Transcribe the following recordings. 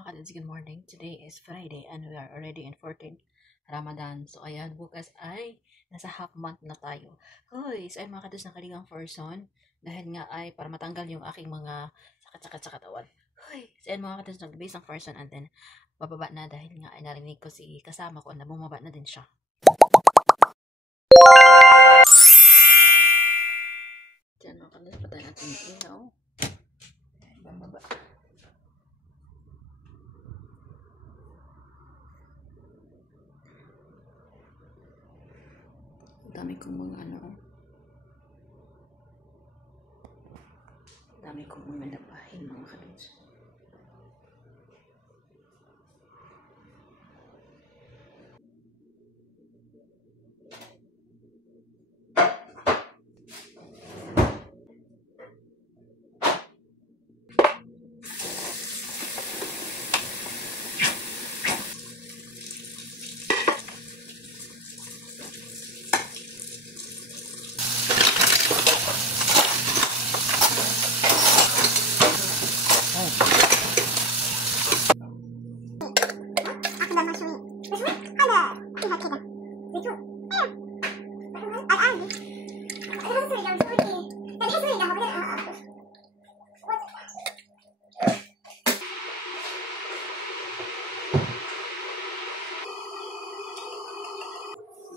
mga kadads, good morning. Today is Friday and we are already in 14 Ramadan. So ayan, bukas ay nasa half month na tayo. Hoy, so ayan mga kadads, nakaligang person. Dahil nga ay para matanggal yung aking mga sakit-sakit sa katawan. Hoy, so ayan mga kadads, nag-base ng person and then bababa na dahil nga ay narinig ko si kasama ko na bumaba na din siya. Diyan mga kadads, patay natin yung ilaw. Bababa. Dami kong mga dami kong mga labahin mga kadads.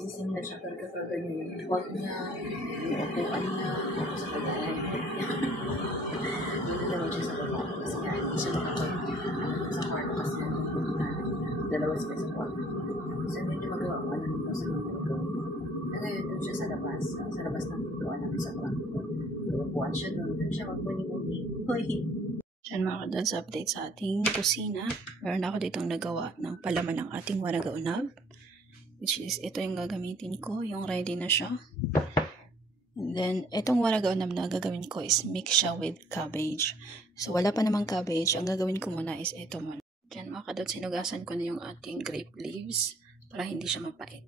Isang na siya kapag yung work niya, yung ocupan niya, sa pag-aaral niya. Hindi naman siya sa baba kasi hindi siya nakapag sa kwarto kasi dalawa sila sa kwarto. Kasi medyo magawa ko dito sa mga ito. Ngayon doon siya sa labas ng pintuan namin sa kwarto. Upuan siya doon siya magmuni-muni. Hoy! Diyan mga kadads, update sa ating kusina. Meron ako ditong nagawa ng palaman ng ating waragaunab. Which is, ito yung gagamitin ko. Yung ready na siya. And then, itong waragaunab na gagawin ko is mix siya with cabbage. So, wala pa namang cabbage. Ang gagawin ko muna is ito muna. Diyan mga kadads, sinugasan ko na yung ating grape leaves para hindi siya mapait.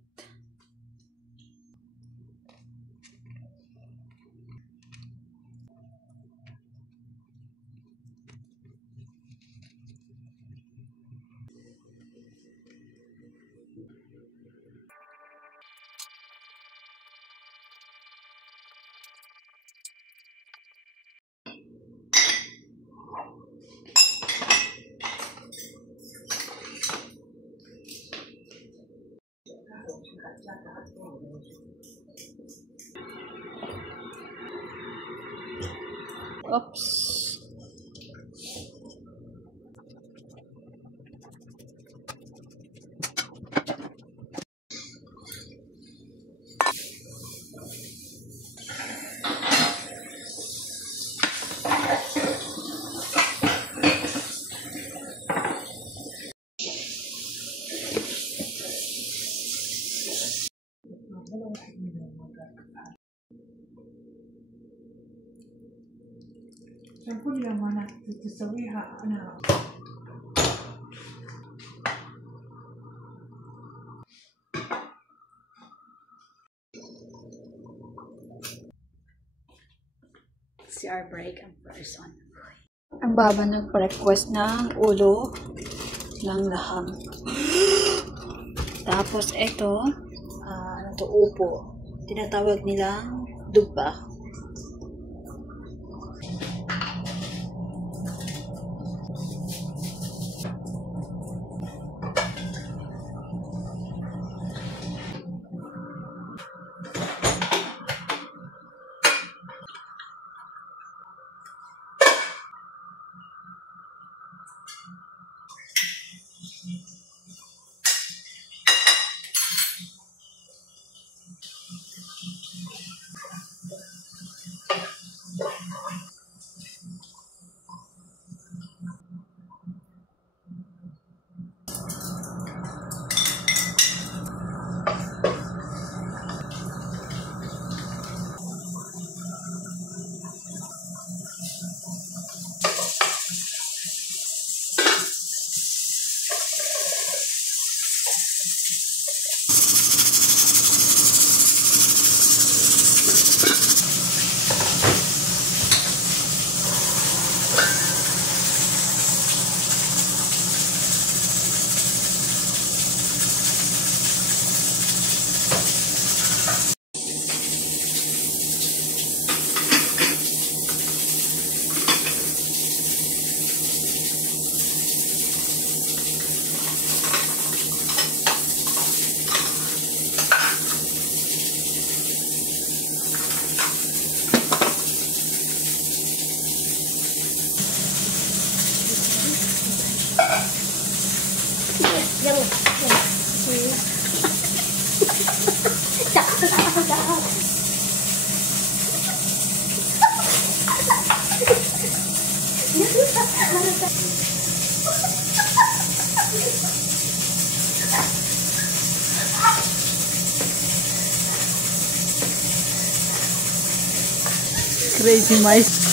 Oops. Shampoo yang mana تسويها أنا CR break ang person. Ang baba nagpa-request ng ulo ng laham. Tapos ito, upo. Tinatawag nilang dugba. Crazy mice.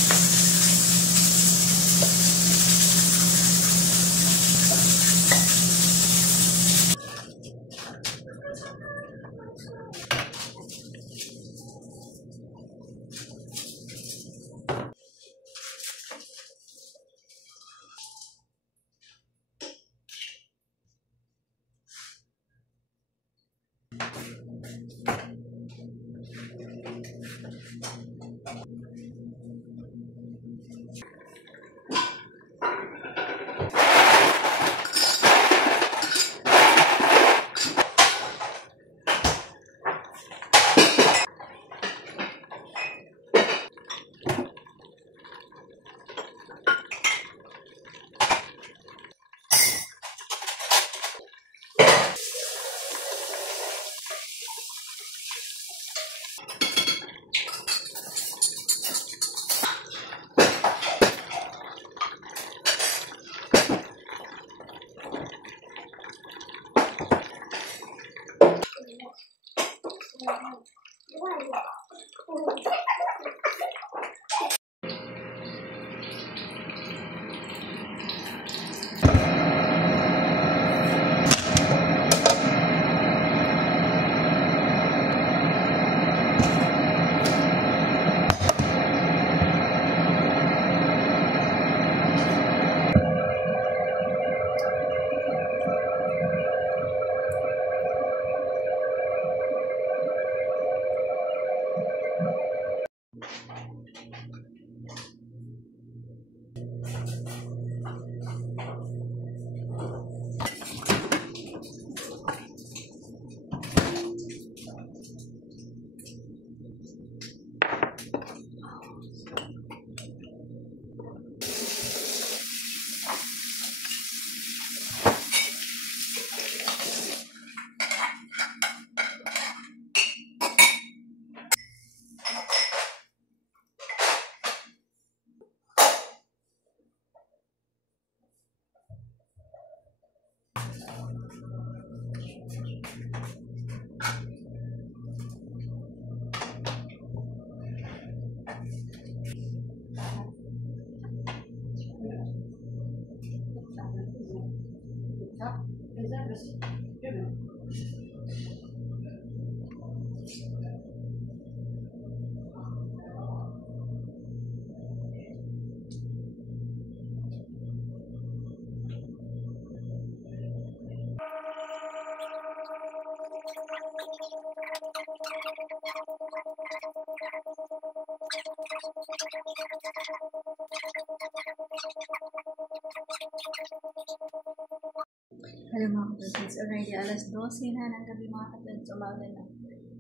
Hello mga kapatid, it's already alas 12 na ng gabi mga kapatid, umaga na.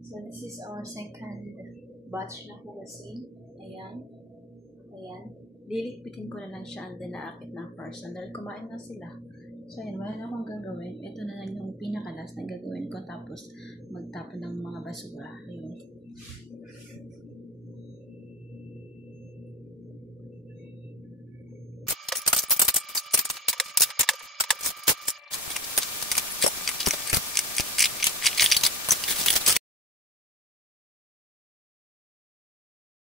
So this is our second batch na hugasin. Ayan. Ayan. Lilikpitin ko na lang siya and then naakit ng first. Dahil kumain na sila. So ayan, wala na akong gagawin. Ito na lang yung pinakalas na gagawin ko tapos magtapon ng mga basura. Ayun.